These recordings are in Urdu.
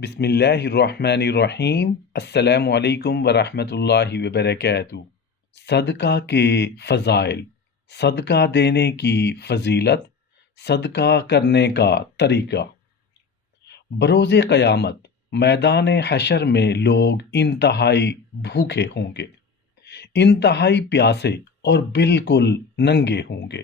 بسم اللہ الرحمن الرحیم۔ السلام علیکم ورحمۃ اللہ وبرکاتہ۔ صدقہ کے فضائل، صدقہ دینے کی فضیلت، صدقہ کرنے کا طریقہ۔ بروز قیامت میدان حشر میں لوگ انتہائی بھوکے ہوں گے، انتہائی پیاسے اور بالکل ننگے ہوں گے،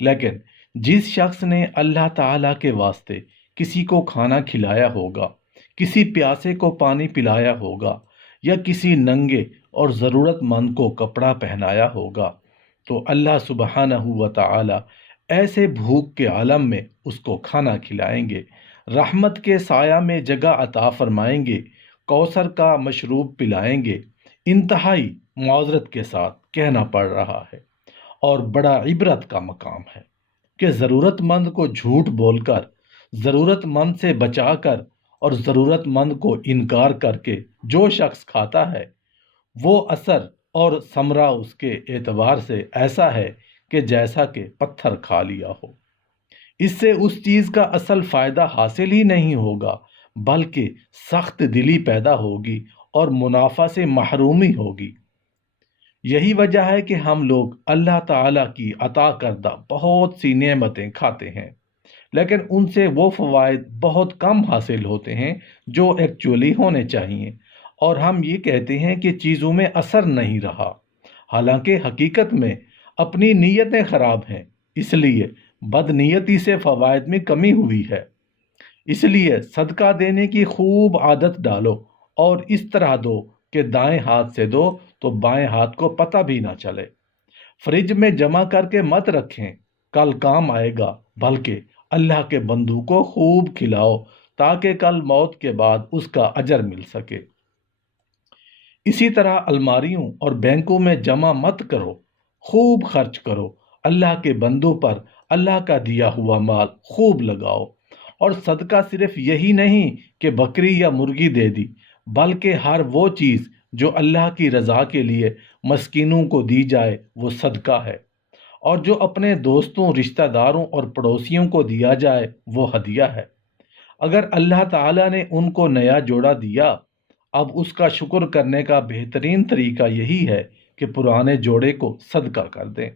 لیکن جس شخص نے اللہ تعالیٰ کے واسطے کسی کو کھانا کھلایا ہوگا، کسی پیاسے کو پانی پلایا ہوگا یا کسی ننگے اور ضرورت مند کو کپڑا پہنایا ہوگا تو اللہ سبحانہ و تعالی ایسے بھوک کے عالم میں اس کو کھانا کھلائیں گے، رحمت کے سایہ میں جگہ عطا فرمائیں گے، کوثر کا مشروب پلائیں گے۔ انتہائی معذرت کے ساتھ کہنا پڑ رہا ہے اور بڑا عبرت کا مقام ہے کہ ضرورت مند کو جھوٹ بول کر، ضرورت مند سے بچا کر اور ضرورت مند کو انکار کر کے جو شخص کھاتا ہے وہ اثر اور ثمرہ اس کے اعتبار سے ایسا ہے کہ جیسا کہ پتھر کھا لیا ہو۔ اس سے اس چیز کا اصل فائدہ حاصل ہی نہیں ہوگا بلکہ سخت دلی پیدا ہوگی اور منافع سے محرومی ہوگی۔ یہی وجہ ہے کہ ہم لوگ اللہ تعالیٰ کی عطا کردہ بہت سی نعمتیں کھاتے ہیں، لیکن ان سے وہ فوائد بہت کم حاصل ہوتے ہیں جو ایکچولی ہونے چاہیے، اور ہم یہ کہتے ہیں کہ چیزوں میں اثر نہیں رہا، حالانکہ حقیقت میں اپنی نیتیں خراب ہیں، اس لیے بد نیتی سے فوائد میں کمی ہوئی ہے۔ اس لیے صدقہ دینے کی خوب عادت ڈالو اور اس طرح دو کہ دائیں ہاتھ سے دو تو بائیں ہاتھ کو پتہ بھی نہ چلے۔ فریج میں جمع کر کے مت رکھیں، کل کام آئے گا، بلکہ اللہ کے بندوں کو خوب کھلاؤ تاکہ کل موت کے بعد اس کا اجر مل سکے۔ اسی طرح الماریوں اور بینکوں میں جمع مت کرو، خوب خرچ کرو، اللہ کے بندوں پر اللہ کا دیا ہوا مال خوب لگاؤ۔ اور صدقہ صرف یہی نہیں کہ بکری یا مرغی دے دی، بلکہ ہر وہ چیز جو اللہ کی رضا کے لیے مسکینوں کو دی جائے وہ صدقہ ہے، اور جو اپنے دوستوں، رشتہ داروں اور پڑوسیوں کو دیا جائے وہ ہدیہ ہے۔ اگر اللہ تعالیٰ نے ان کو نیا جوڑا دیا، اب اس کا شکر کرنے کا بہترین طریقہ یہی ہے کہ پرانے جوڑے کو صدقہ کر دیں۔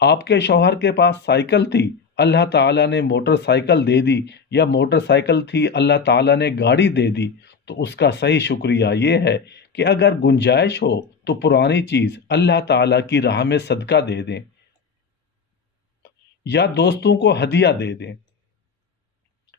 آپ کے شوہر کے پاس سائیکل تھی، اللہ تعالیٰ نے موٹر سائیکل دے دی، یا موٹر سائیکل تھی، اللہ تعالیٰ نے گاڑی دے دی، تو اس کا صحیح شکریہ یہ ہے کہ اگر گنجائش ہو تو پرانی چیز اللہ تعالیٰ کی راہ میں صدقہ دے دیں یا دوستوں کو ہدیہ دے دیں۔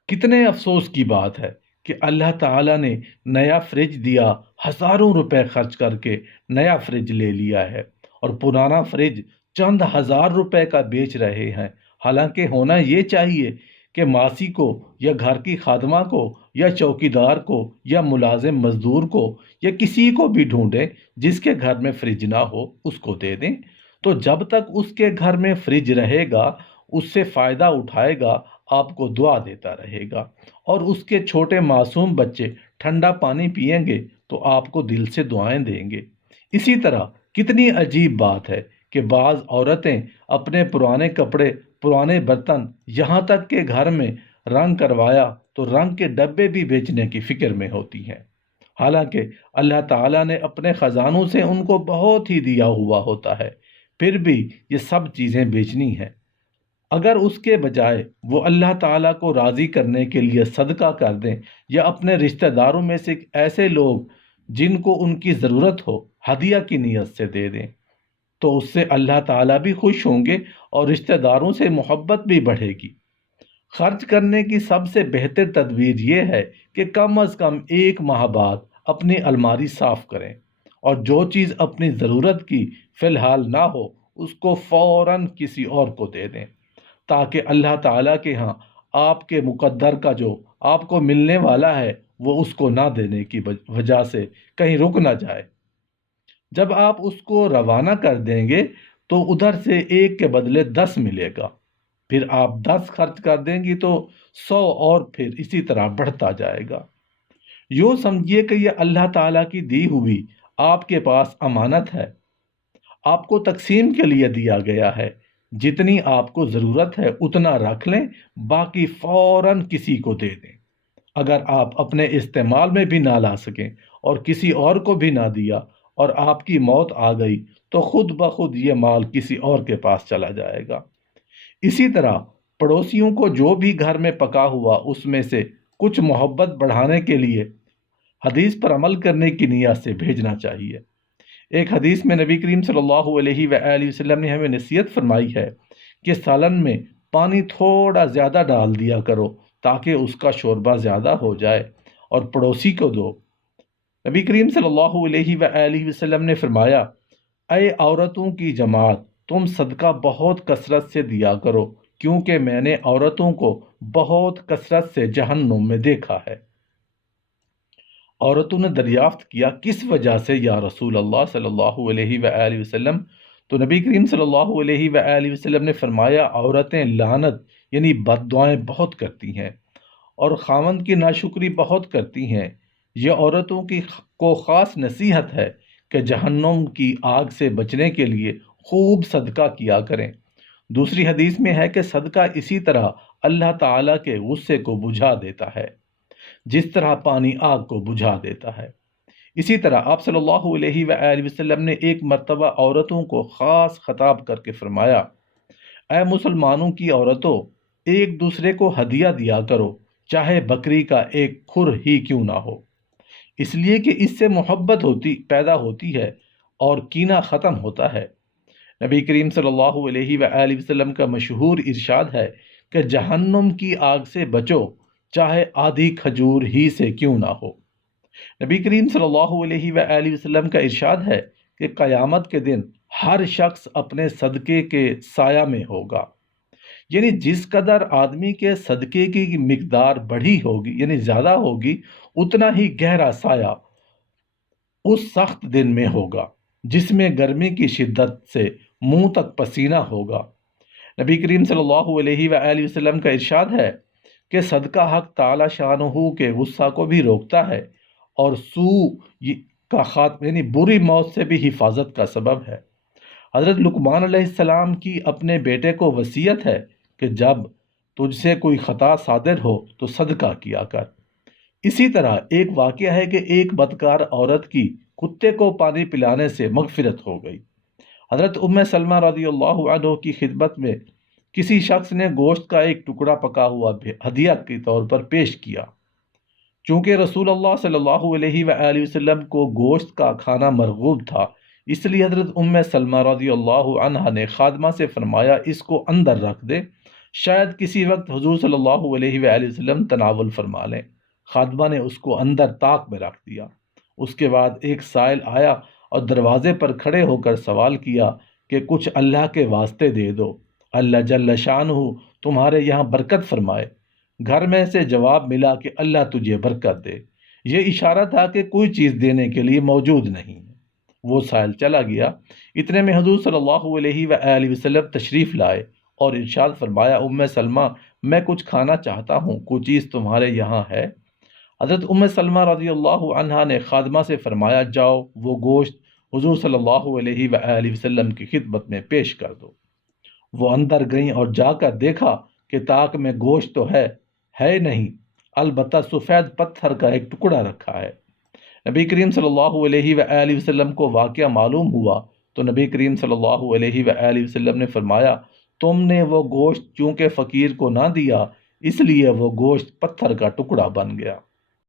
کتنے افسوس کی بات ہے کہ اللہ تعالیٰ نے نیا فریج دیا، ہزاروں روپے خرچ کر کے نیا فریج لے لیا ہے، اور پرانا فریج چند ہزار روپے کا بیچ رہے ہیں، حالانکہ ہونا یہ چاہیے کہ ماسی کو یا گھر کی خادمہ کو یا چوکیدار کو یا ملازم مزدور کو یا کسی کو بھی ڈھونڈیں جس کے گھر میں فریج نہ ہو، اس کو دے دیں، تو جب تک اس کے گھر میں فریج رہے گا اس سے فائدہ اٹھائے گا، آپ کو دعا دیتا رہے گا، اور اس کے چھوٹے معصوم بچے ٹھنڈا پانی پئیں گے تو آپ کو دل سے دعائیں دیں گے۔ اسی طرح کتنی عجیب بات ہے کہ بعض عورتیں اپنے پرانے کپڑے، پرانے برتن، یہاں تک کہ گھر میں رنگ کروایا تو رنگ کے ڈبے بھی بیچنے کی فکر میں ہوتی ہیں، حالانکہ اللہ تعالیٰ نے اپنے خزانوں سے ان کو بہت ہی دیا ہوا ہوتا ہے، پھر بھی یہ سب چیزیں بیچنی ہیں۔ اگر اس کے بجائے وہ اللہ تعالیٰ کو راضی کرنے کے لیے صدقہ کر دیں یا اپنے رشتہ داروں میں سے ایسے لوگ جن کو ان کی ضرورت ہو ہدیہ کی نیت سے دے دیں تو اس سے اللہ تعالیٰ بھی خوش ہوں گے اور رشتہ داروں سے محبت بھی بڑھے گی۔ خرچ کرنے کی سب سے بہتر تدبیر یہ ہے کہ کم از کم ایک ماہ بعد اپنی الماری صاف کریں، اور جو چیز اپنی ضرورت کی فی الحال نہ ہو اس کو فوراً کسی اور کو دے دیں، تاکہ اللہ تعالیٰ کے ہاں آپ کے مقدر کا جو آپ کو ملنے والا ہے وہ اس کو نہ دینے کی وجہ سے کہیں رک نہ جائے۔ جب آپ اس کو روانہ کر دیں گے تو ادھر سے ایک کے بدلے 10 ملے گا، پھر آپ 10 خرچ کر دیں گی تو 100، اور پھر اسی طرح بڑھتا جائے گا۔ یوں سمجھیے کہ یہ اللہ تعالیٰ کی دی ہوئی آپ کے پاس امانت ہے، آپ کو تقسیم کے لیے دیا گیا ہے، جتنی آپ کو ضرورت ہے اتنا رکھ لیں، باقی فوراً کسی کو دے دیں۔ اگر آپ اپنے استعمال میں بھی نہ لا سکیں اور کسی اور کو بھی نہ دیا اور آپ کی موت آ گئی تو خود بخود یہ مال کسی اور کے پاس چلا جائے گا۔ اسی طرح پڑوسیوں کو جو بھی گھر میں پکا ہوا اس میں سے کچھ محبت بڑھانے کے لیے حدیث پر عمل کرنے کی نیت سے بھیجنا چاہیے۔ ایک حدیث میں نبی کریم صلی اللہ علیہ وآلہ وسلم نے ہمیں نصیحت فرمائی ہے کہ سالن میں پانی تھوڑا زیادہ ڈال دیا کرو تاکہ اس کا شوربہ زیادہ ہو جائے اور پڑوسی کو دو۔ نبی کریم صلی اللہ علیہ وآلہ وسلم نے فرمایا، اے عورتوں کی جماعت، تم صدقہ بہت کثرت سے دیا کرو، کیونکہ میں نے عورتوں کو بہت کثرت سے جہنم میں دیکھا ہے۔ عورتوں نے دریافت کیا، کس وجہ سے یا رسول اللہ صلی اللہ علیہ وآلہ وسلم؟ تو نبی کریم صلی اللہ علیہ وآلہ وسلم نے فرمایا، عورتیں لعنت یعنی بد دعائیں بہت کرتی ہیں اور خاوند کی ناشکری بہت کرتی ہیں۔ یہ عورتوں کو خاص نصیحت ہے کہ جہنم کی آگ سے بچنے کے لیے خوب صدقہ کیا کریں۔ دوسری حدیث میں ہے کہ صدقہ اسی طرح اللہ تعالیٰ کے غصے کو بجھا دیتا ہے جس طرح پانی آگ کو بجھا دیتا ہے۔ اسی طرح آپ صلی اللہ علیہ وآلہ وسلم نے ایک مرتبہ عورتوں کو خاص خطاب کر کے فرمایا، اے مسلمانوں کی عورتوں، ایک دوسرے کو ہدیہ دیا کرو، چاہے بکری کا ایک کھر ہی کیوں نہ ہو، اس لیے کہ اس سے محبت پیدا ہوتی ہے اور کینہ ختم ہوتا ہے۔ نبی کریم صلی اللہ علیہ وآلہ وسلم کا مشہور ارشاد ہے کہ جہنم کی آگ سے بچو، چاہے آدھی کھجور ہی سے کیوں نہ ہو۔ نبی کریم صلی اللہ علیہ وآلہ وسلم کا ارشاد ہے کہ قیامت کے دن ہر شخص اپنے صدقے کے سایہ میں ہوگا، یعنی جس قدر آدمی کے صدقے کی مقدار بڑھی ہوگی یعنی زیادہ ہوگی، اتنا ہی گہرا سایہ اس سخت دن میں ہوگا جس میں گرمی کی شدت سے منہ تک پسینہ ہوگا۔ نبی کریم صلی اللہ علیہ وآلہ وسلم کا ارشاد ہے کہ صدقہ حق تعالی شانہ کے غصہ کو بھی روکتا ہے اور سوء کا خاتمہ یعنی بری موت سے بھی حفاظت کا سبب ہے۔ حضرت لقمان علیہ السلام کی اپنے بیٹے کو وصیت ہے کہ جب تجھ سے کوئی خطا صادر ہو تو صدقہ کیا کر۔ اسی طرح ایک واقعہ ہے کہ ایک بدکار عورت کی کتے کو پانی پلانے سے مغفرت ہو گئی۔ حضرت ام سلمہ رضی اللہ عنہ کی خدمت میں کسی شخص نے گوشت کا ایک ٹکڑا پکا ہوا ہدیہ کے طور پر پیش کیا۔ چونکہ رسول اللہ صلی اللہ علیہ وآلہ وسلم کو گوشت کا کھانا مرغوب تھا، اس لیے حضرت ام سلمہ رضی اللہ عنہ نے خادمہ سے فرمایا، اس کو اندر رکھ دے، شاید کسی وقت حضور صلی اللہ علیہ وآلہ وسلم تناول فرما لیں۔ خادمہ نے اس کو اندر طاق میں رکھ دیا۔ اس کے بعد ایک سائل آیا اور دروازے پر کھڑے ہو کر سوال کیا کہ کچھ اللہ کے واسطے دے دو، اللہ جل شانہ تمہارے یہاں برکت فرمائے۔ گھر میں سے جواب ملا کہ اللہ تجھے برکت دے۔ یہ اشارہ تھا کہ کوئی چیز دینے کے لیے موجود نہیں ہے۔ وہ سائل چلا گیا۔ اتنے میں حضور صلی اللہ علیہ وآلہ وسلم تشریف لائے اور ارشاد فرمایا، ام سلمہ میں کچھ کھانا چاہتا ہوں، کوئی چیز تمہارے یہاں ہے؟ حضرت ام سلمہ رضی اللہ عنہا نے خادمہ سے فرمایا، جاؤ وہ گوشت حضور صلی اللہ علیہ وآلہ وسلم کی خدمت میں پیش کر دو۔ وہ اندر گئیں اور جا کر دیکھا کہ طاق میں گوشت تو ہے نہیں، البتہ سفید پتھر کا ایک ٹکڑا رکھا ہے۔ نبی کریم صلی اللہ علیہ وآلہ وسلم کو واقعہ معلوم ہوا تو نبی کریم صلی اللہ علیہ وآلہ وسلم نے فرمایا، تم نے وہ گوشت چونکہ فقیر کو نہ دیا، اس لیے وہ گوشت پتھر کا ٹکڑا بن گیا۔